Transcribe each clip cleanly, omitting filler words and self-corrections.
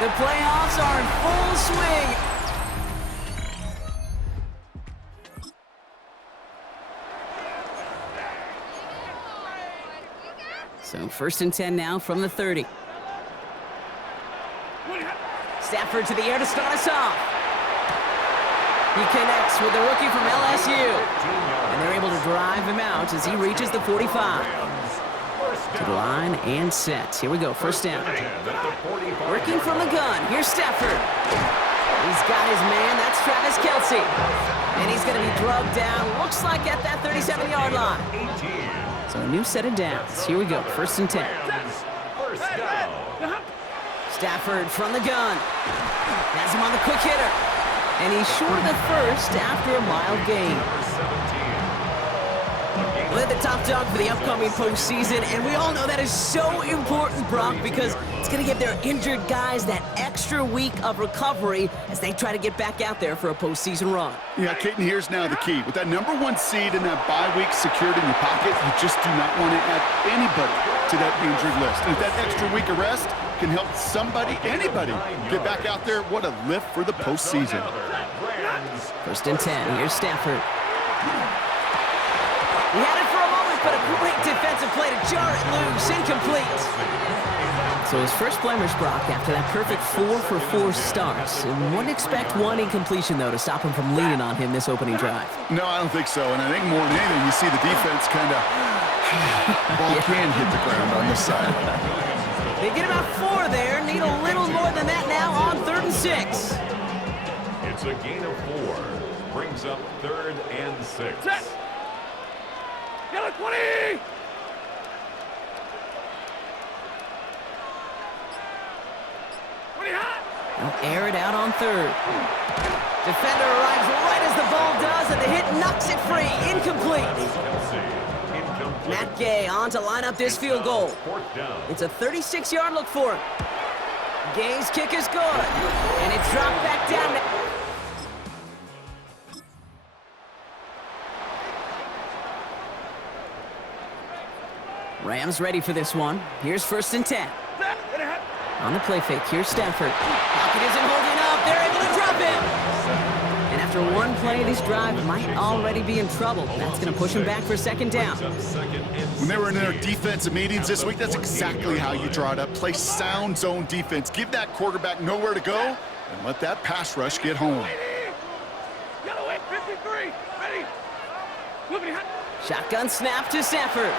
The playoffs are in full swing. So 1st and 10 now from the 30. Stafford to the air to start us off. He connects with the rookie from LSU. And they're able to drive him out as he reaches the 45. To the line and set. Here we go, 1st down. Working from the gun. Here's Stafford. He's got his man. That's Travis Kelce. And he's going to be drugged down. Looks like at that 37-yard line. So a new set of downs. Here we go, 1st and 10. Stafford from the gun. Has him on the quick hitter. And he's short of the first after a mild gain. Well, they're the top dog for the upcoming postseason, and we all know that is so important, Brock, because it's going to give their injured guys that extra week of recovery as they try to get back out there for a postseason run. Yeah, Caton, here's now the key. With that #1 seed and that bye week secured in your pocket, you just do not want to add anybody to that injured list. And if that extra week of rest can help somebody, anybody, get back out there, what a lift for the postseason. 1st and 10. Here's Stafford. He had it for a moment, but a great defensive play to jar it loose. Incomplete. So his first blemish, Brock, after that perfect 4-for-4 starts. And wouldn't expect one incompletion, though, to stop him from leaning on him this opening drive. No, I don't think so. And I think more than anything, you see the defense kind of ball can hit the ground on this side. They get about 4 there. Need a little more than that now on 3rd and 6. It's a gain of 4. Brings up 3rd and 6. Set. Yellow 20! They'll air it out on 3rd. Defender arrives right as the ball does, and the hit knocks it free. Incomplete. Matt Gay on to line up this field goal. It's a 36-yard look for him. Gay's kick is good, and it's dropped back down. Rams ready for this one. Here's 1st and 10. On the play fake, here's Stafford. Pocket isn't holding up. They're able to drop him. And after one play, this drive might already be in trouble. That's going to push him back for 2nd down. When they were in their defensive meetings this week, that's exactly how you draw it up. Play sound zone defense. Give that quarterback nowhere to go, and let that pass rush get home. Yellow 53, ready. Shotgun snap to Stafford.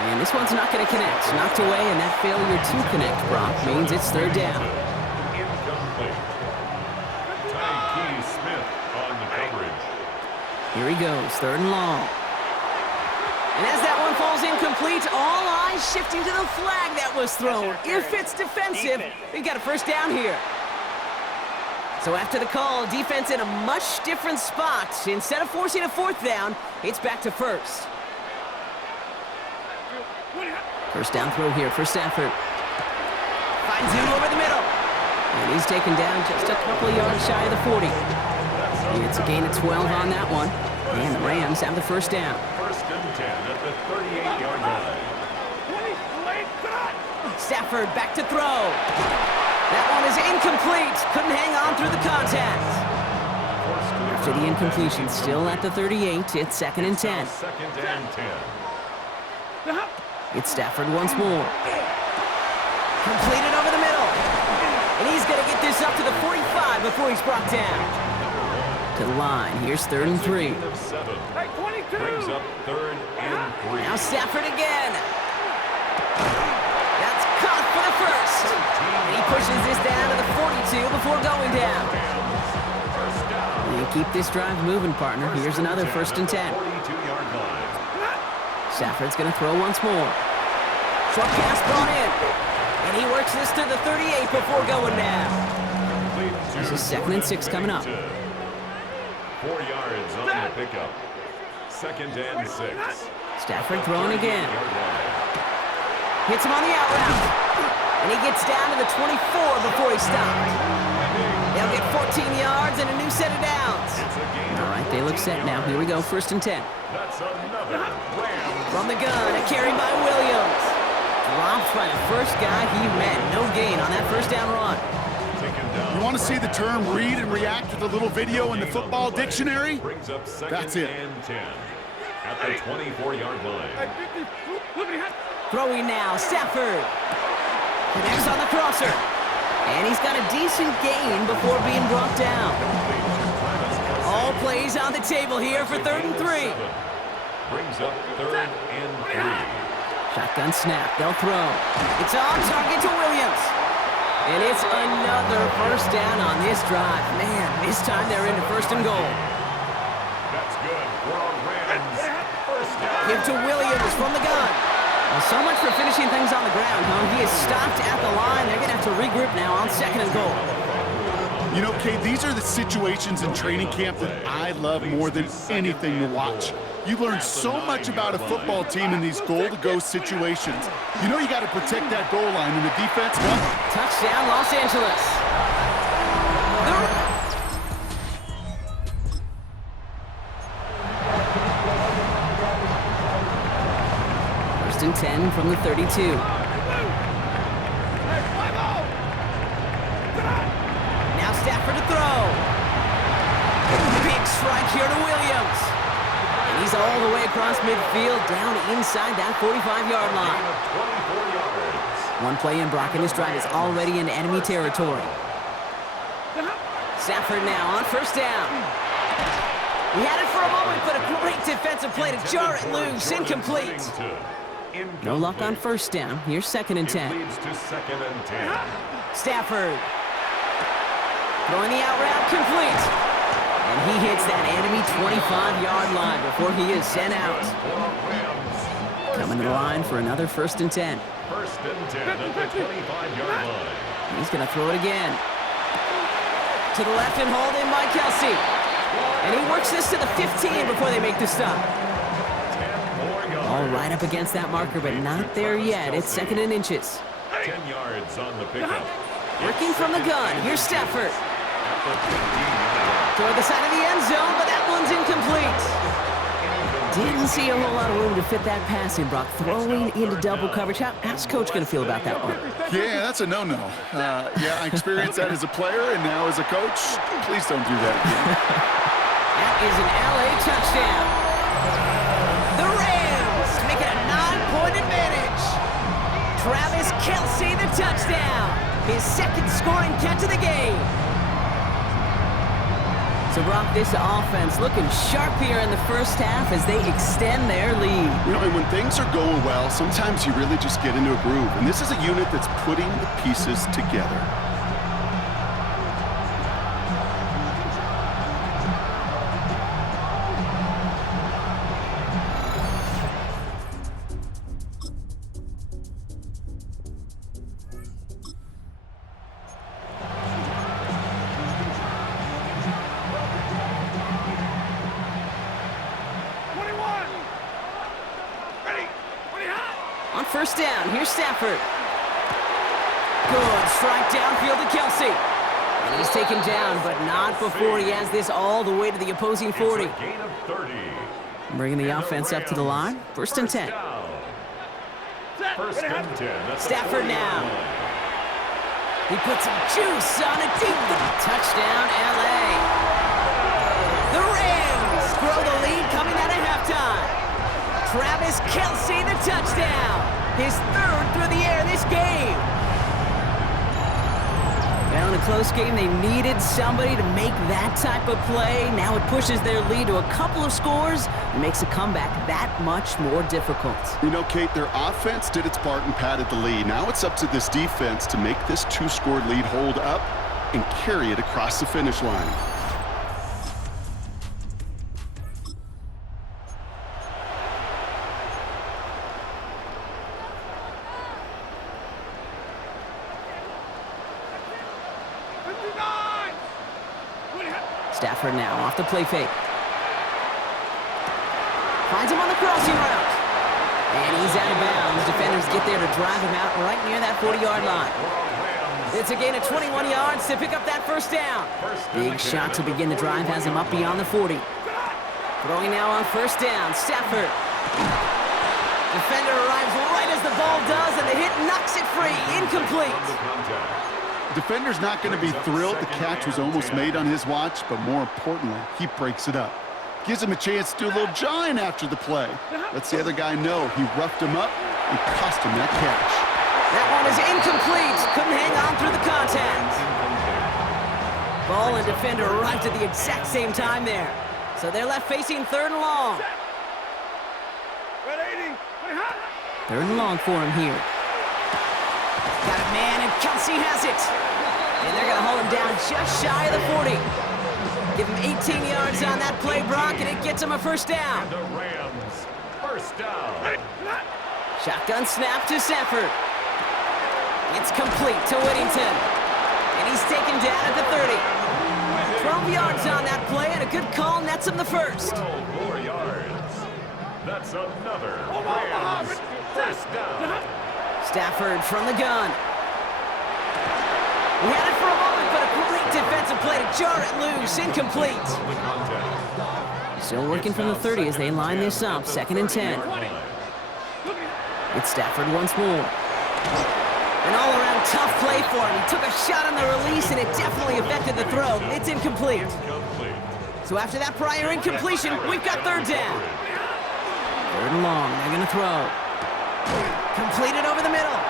And this one's not going to connect. Knocked away, and that failure to connect, Brock, means it's 3rd down. Incomplete. Ty Smith on the coverage. Here he goes, 3rd and long. And as that one falls incomplete, all eyes shifting to the flag that was thrown. If it's defensive, we've got a 1st down here. So after the call, defense in a much different spot. Instead of forcing a 4th down, it's back to 1st. 1st down throw here for Stafford. Finds him over the middle. And he's taken down just a couple of yards shy of the 40. It's a gain of 12 on that one. And the Rams have the 1st down. 1st and 10 at the 38-yard line. Stafford back to throw. That one is incomplete. Couldn't hang on through the contact. After the incompletion, still at the 38, it's 2nd and 10. 2nd and 10. It's Stafford once more. Completed over the middle. And he's going to get this up to the 45 before he's brought down. To the line. Here's 3rd and 3. Brings up 3rd and 3. Now Stafford again. That's caught for the 1st. And he pushes this down to the 42 before going down. And keep this drive moving, partner. Here's another 1st and 10. 42-yard line. Stafford's going to throw once more. Short pass brought in. And he works this to the 38 before going down. This is 2nd and 6 coming up. 4 yards on the pickup. 2nd and 6. Stafford throwing again. Hits him on the out route. And he gets down to the 24 before he stopped. They'll get 14 yards and a new set of downs. All right, they look set now. Here we go, 1st and 10. That's another From the gun, a carry by Williams. Dropped by the first guy he met. No gain on that 1st down run. You want to see the term read and react with a little video in the football dictionary? Brings up second That's it. and 10 at the 24-yard line. Throwing now, Stafford. Connects on the crosser. And he's got a decent gain before being brought down. All plays on the table here for 3rd and 3. Brings up 3rd and 3. Shotgun snap, they'll throw. It's on target to Williams. And it's another first down on this drive. Man, this time they're into 1st and goal. That's good for our Rams. First down. Give to Williams from the gun. Well, so much for finishing things on the ground, huh? He is stopped at the line. They're going to have to regroup now on 2nd and goal. You know, Kate, these are the situations in training camp that I love more than anything to watch. You learn so much about a football team in these goal-to-go situations. You know you got to protect that goal line, and the defense, well, Touchdown, Los Angeles. First and 10 from the 32. Now Stafford to throw. Big strike here to Williams. And he's all the way across midfield, down inside that 45-yard line. 24 yards. One play in, Brock, and this drive is already in enemy territory. Stafford now on 1st down. He had it for a moment, but a great defensive play to jar it loose. Incomplete. No luck on 1st down. Here's 2nd and 10. Leads to 2nd and 10. Stafford. Throwing the out route complete. And he hits that enemy 25-yard line before he is sent out. Coming to the line for another 1st and 10. 1st and 10 at the 25-yard line. He's going to throw it again. To the left and hauled in by Kelsey. And he works this to the 15 before they make the stop. 10 more yards. All right up against that marker, but not there yet. It's 2nd and inches. 10 yards on the pickup. Working from the gun. Here's Stafford. At the 15-yard line. Toward the side of the end zone, but that one's incomplete. Didn't see a whole lot of room to fit that passing, Brock. Throwing into double coverage. How's Coach going to feel about that one? yeah, that's a no-no. Yeah, I experienced that as a player, and now as a coach, please don't do that again. That is an LA touchdown. The Rams make it a 9-point advantage. Travis Kelce, the touchdown. His 2nd scoring catch of the game. So, Brock, this offense looking sharp here in the 1st half as they extend their lead. You know, and when things are going well, sometimes you really just get into a groove. And this is a unit that's putting the pieces together. On 1st down, here's Stafford. Good strike downfield to Kelsey. And he's taken down, but not before he has this all the way to the opposing 40. It's a gain of 30. Bringing the offense up to the line. 1st and 10. First and 10. That's Stafford now. He puts some juice on a deep touchdown, LA. The Rams grow the lead coming out of halftime. Travis Kelce, the touchdown. His 3rd through the air this game. Well, in a close game, they needed somebody to make that type of play. Now it pushes their lead to a couple of scores and makes a comeback that much more difficult. You know, Kate, their offense did its part and padded the lead. Now it's up to this defense to make this 2-score lead hold up and carry it across the finish line. Stafford now off the play fake. Finds him on the crossing route. And he's out of bounds. Defenders get there to drive him out right near that 40-yard line. It's a gain of 21 yards to pick up that 1st down. Big shot to begin the drive has him up beyond the 40. Throwing now on 1st down. Stafford. Defender arrives right as the ball does, and the hit knocks it free. Incomplete. Defender's not going to be thrilled the catch was almost made on his watch, but more importantly, he breaks it up. Gives him a chance to do a little jawing after the play. Lets the other guy know he roughed him up and cost him that catch. That one is incomplete. Couldn't hang on through the contact. Ball and defender arrived at the exact same time there. So they're left facing 3rd and long. Third and long for him here. Got it, man, and Kelsey has it. And they're going to hold him down just shy of the 40. Give him 18 yards on that play, Brock, and it gets him a first down. The Rams, first down. Shotgun snap to Stafford. It's complete to Whittington. And he's taken down at the 30. 12 yards on that play, and a good call nets him the first. 12 more yards. That's another Rams first down. Stafford from the gun. He had it for a moment, but a great defensive play to jar it loose. Incomplete. Still working from the 30 as they line this up. 2nd and 10. It's Stafford once more. An all-around tough play for him. He took a shot on the release, and it definitely affected the throw. It's incomplete. So after that prior incompletion, we've got 3rd down. 3rd and long. They're going to throw. Completed over the middle.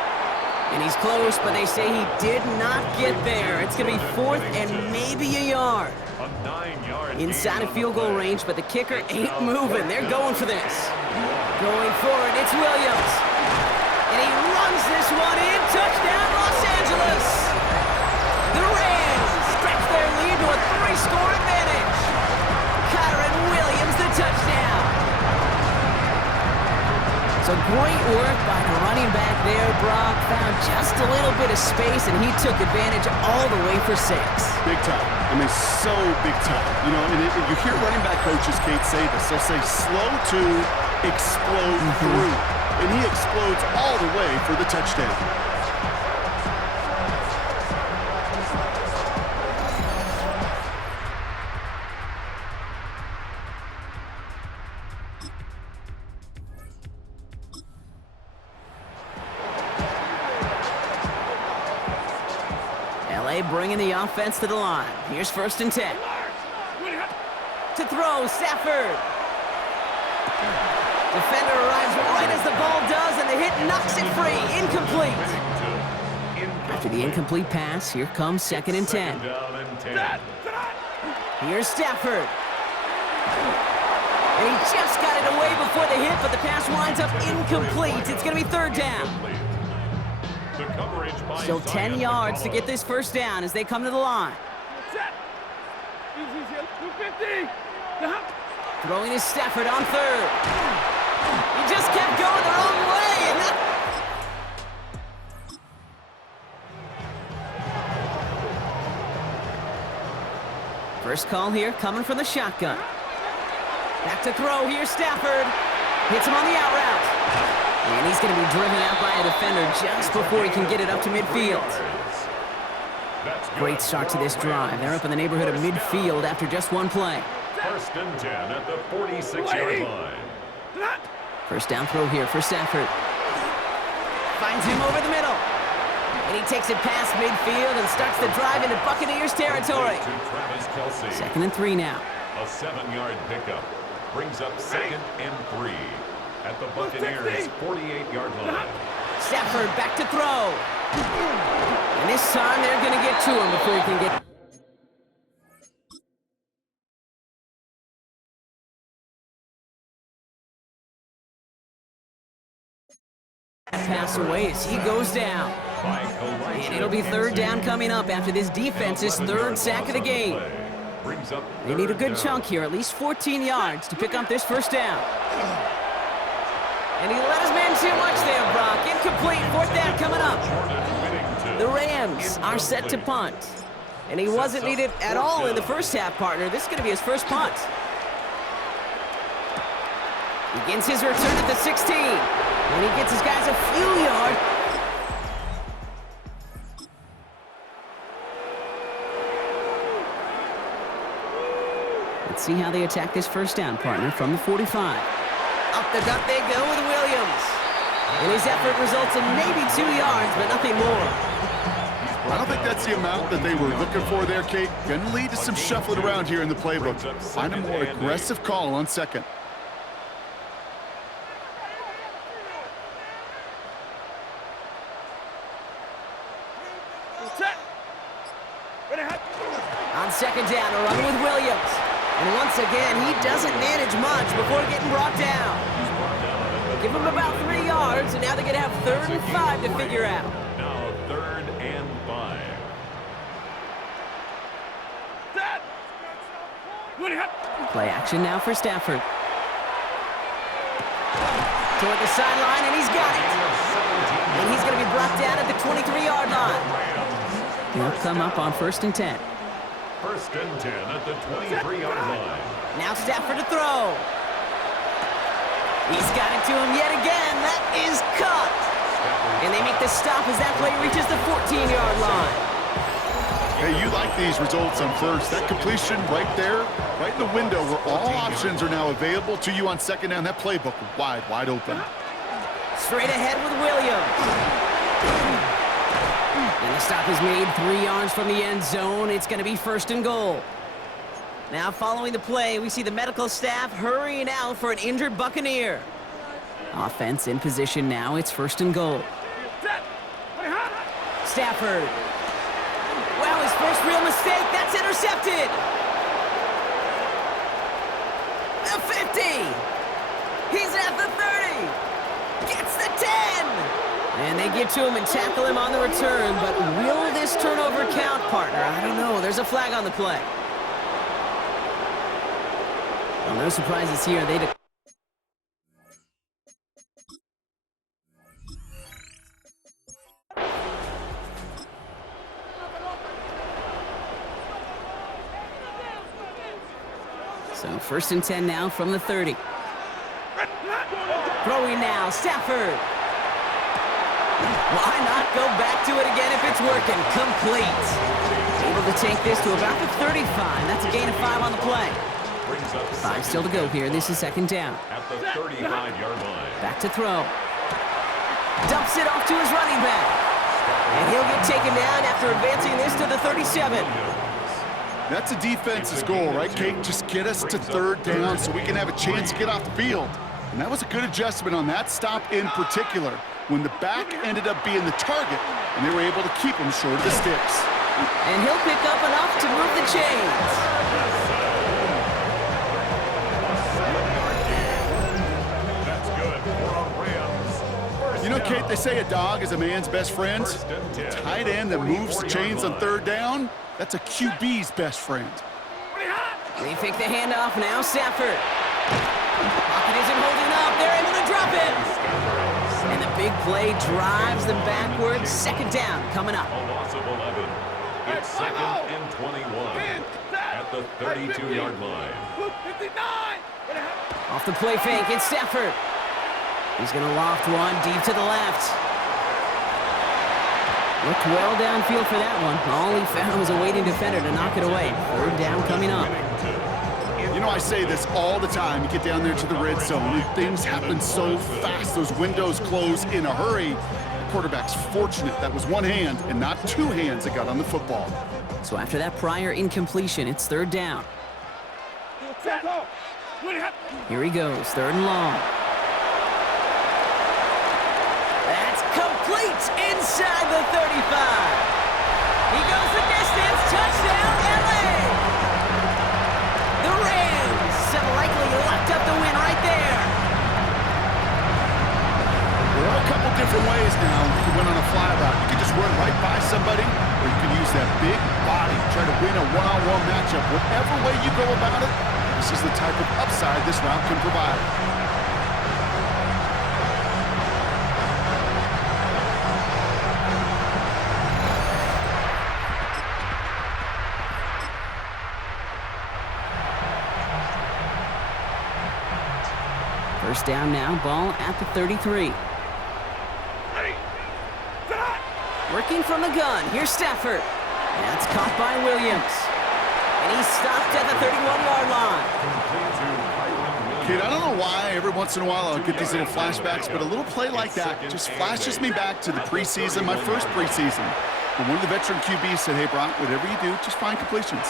And he's close, but they say he did not get there. It's going to be 4th and maybe a yard. Inside of field goal range, but the kicker ain't moving. They're going for this. Going forward, it's Williams. And he runs this one in. Touchdown, Los Angeles. The Rams stretch their lead to a 3-score advantage. Kyron Williams, the touchdown. So great work by the running back there, Brock. Found just a little bit of space, and he took advantage all the way for 6. Big time. I mean, so big time. You know, and you hear running back coaches, Kate, say this. They'll say slow to explode through. And he explodes all the way for the touchdown. LA bringing the offense to the line. Here's 1st and 10. To throw, Stafford. Defender arrives right as the ball does, and the hit knocks it free. Incomplete. After the incomplete pass, here comes 2nd and 10. Here's Stafford. And he just got it away before the hit, but the pass winds up incomplete. It's going to be 3rd down. Still 10 yards to get this first down as they come to the line. Throwing is Stafford on 3rd. He just kept going the wrong way. And first call here coming from the shotgun. Back to throw. Here's Stafford. Hits him on the out route. And he's going to be driven out by a defender just before he can get it up to midfield. Great start to this drive. They're up in the neighborhood of midfield after just one play. 1st and 10 at the 46-yard line. First down throw here for Stafford. Finds him over the middle. And he takes it past midfield and starts the drive into Buccaneers territory. 2nd and 3 now. A 7-yard pickup brings up 2nd and 3 at the Buccaneers' 48-yard line. Stafford back to throw. And this time they're going to get to him before he can get... pass away as he goes down. And it'll be 3rd down coming up after this defense's 3rd sack of the game. They need a good chunk here, at least 14 yards to pick up this first down. And he let his man too much there, Brock. Incomplete, 4th down coming up. The Rams are set to punt. And he wasn't needed at all in the first half, partner. This is going to be his first punt. Begins his return at the 16. And he gets his guys a few yards. Let's see how they attack this first down, partner, from the 45. Up the gut they go with Williams. And his effort results in maybe 2 yards, but nothing more. I don't think that's the amount that they were looking for there, Kate. Going to lead to some shuffling around here in the playbook. Find a more aggressive call on second. On second down, a run with Williams. And once again, he doesn't manage much before getting brought down. Give him about 3 yards, and now they're going to have 3rd and 5 to figure out. Now 3rd and 5. Play action now for Stafford. Toward the sideline, and he's got it. And he's going to be brought down at the 23-yard line. He'll come up on 1st and 10. 1st and 10 at the 23-yard line. Now Stafford to throw. He's got it to him yet again. That is caught. And they make the stop as that play reaches the 14-yard line. Hey, you like these results on first. That completion right there, right in the window where all options are now available to you on second down. That playbook wide open. Straight ahead with Williams. And the stop is made 3 yards from the end zone. It's going to be 1st and goal. Now following the play, we see the medical staff hurrying out for an injured Buccaneer. Offense in position now. It's 1st and goal. Stafford. Wow, his first real mistake. That's intercepted. The 50. He's at the 30. Gets the 10. And they get to him and tackle him on the return. But will this turnover count, partner? I don't know. There's a flag on the play. Well, no surprises here. So 1st and 10 now from the 30. Throwing now, Stafford. Why not go back to it again if it's working? Complete. Able to take this to about the 35. That's a gain of 5 on the play. 5 still to go here. This is 2nd down. At the 35-yard line. Back to throw. Dumps it off to his running back. And he'll get taken down after advancing this to the 37. That's a defense's goal, right, Kate? Just get us to 3rd down so we can have a chance to get off the field. And that was a good adjustment on that stop in particular, when the back ended up being the target, and they were able to keep him short of the sticks. And he'll pick up enough to move the chains. That's good for a Rams. You know, Kate, they say a dog is a man's best friend. Tight end that moves the chains on 3rd down, that's a QB's best friend. They pick the handoff now, Stafford. Pocket isn't holding up. They're able to drop it. And the big play drives them backwards. 2nd down coming up. A loss of 11. It's 2nd and 21 at the 32-yard line. Off the play fake, it's Stafford. He's going to loft one deep to the left. Looked well downfield for that one. All he found was a waiting defender to knock it away. 3rd down coming up. You know, I say this all the time. You get down there to the red zone, and things happen so fast. Those windows close in a hurry. The quarterback's fortunate that was one hand and not 2 hands that got on the football. So after that prior incompletion, it's 3rd down. Here he goes, 3rd and long. That's complete inside the 35. He goes the distance. Touchdown, LA. The Rams have likely locked up the win right there. There are a couple different ways now you can win on a fly route. You can just run right by somebody, or you can use that big body, try to win a one-on-one matchup. Whatever way you go about it, this is the type of upside this route can provide. First down now, ball at the 33. Working from the gun, here's Stafford. That's caught by Williams. And he's stopped at the 31-yard line. Kid, I don't know why every once in a while I'll get these little flashbacks, but a little play like that just flashes me back to the preseason, my first preseason. But one of the veteran QBs said, hey, Brock, whatever you do, just find completions.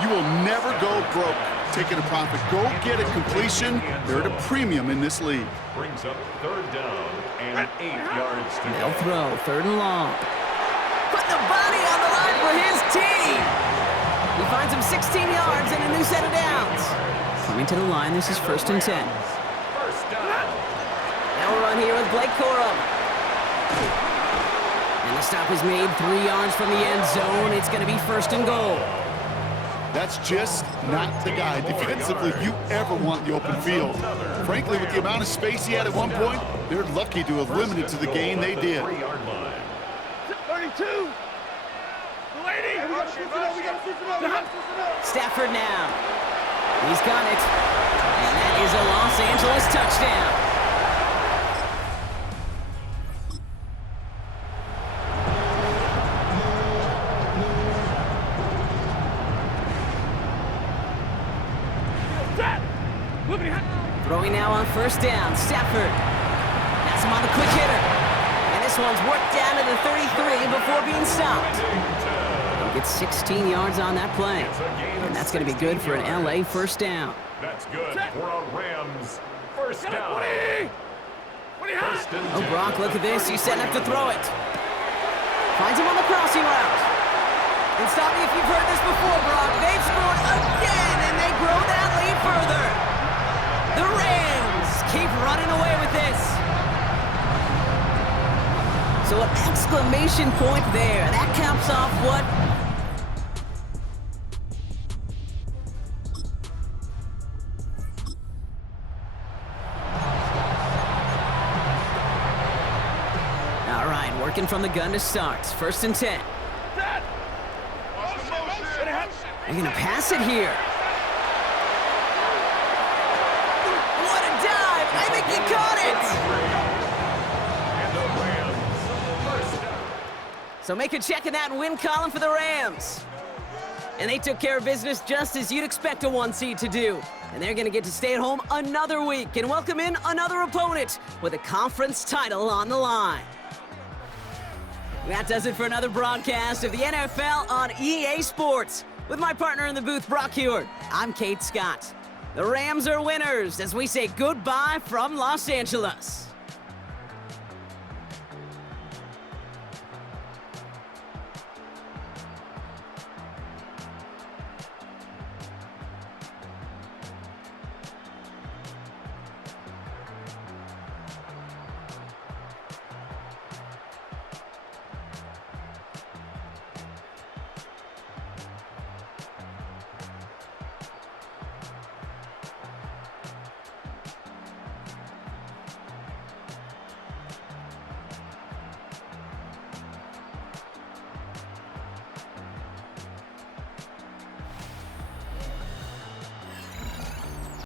You will never go broke taking a profit. Go get a completion. They're at a premium in this league. Brings up 3rd down and 8 yards to They'll go. throw 3rd and long. Put the body on the line for his team. He finds him 16 yards and a new set of downs. Coming to the line, this is 1st and 10. 1st down. Now we'll run here with Blake Corum. And the stop is made 3 yards from the end zone. It's going to be 1st and goal. That's just not the guy defensively you ever want in the open field. Frankly, with the amount of space he had at one point, they're lucky to have limited to the gain they did. 3-yard line. 32. Lady. Stafford now. He's got it. And that is a Los Angeles touchdown. Throwing now on 1st down. Stafford. That's him on the quick hitter. And this one's worked down to the 33 before being stopped. He'll get 16 yards on that play. And that's going to be good for an LA 1st down. That's good for a Rams 1st down. 1st and 10. Oh, Brock, look at this. He's setting up to throw it. Finds him on the crossing route. And stop me if you've heard this before, Brock. They've scored again, and they grow that lead further. The Rams keep running away with this. So an exclamation point there. That caps off what? All right, working from the gun to start. 1st and 10. They're going to pass it here. What a dive! I think he caught it! And the Rams 1st down. So make a check in that win column for the Rams. And they took care of business just as you'd expect a 1 seed to do. And they're going to get to stay at home another week and welcome in another opponent with a conference title on the line. That does it for another broadcast of the NFL on EA Sports. With my partner in the booth, Brock Heward, I'm Kate Scott. The Rams are winners as we say goodbye from Los Angeles.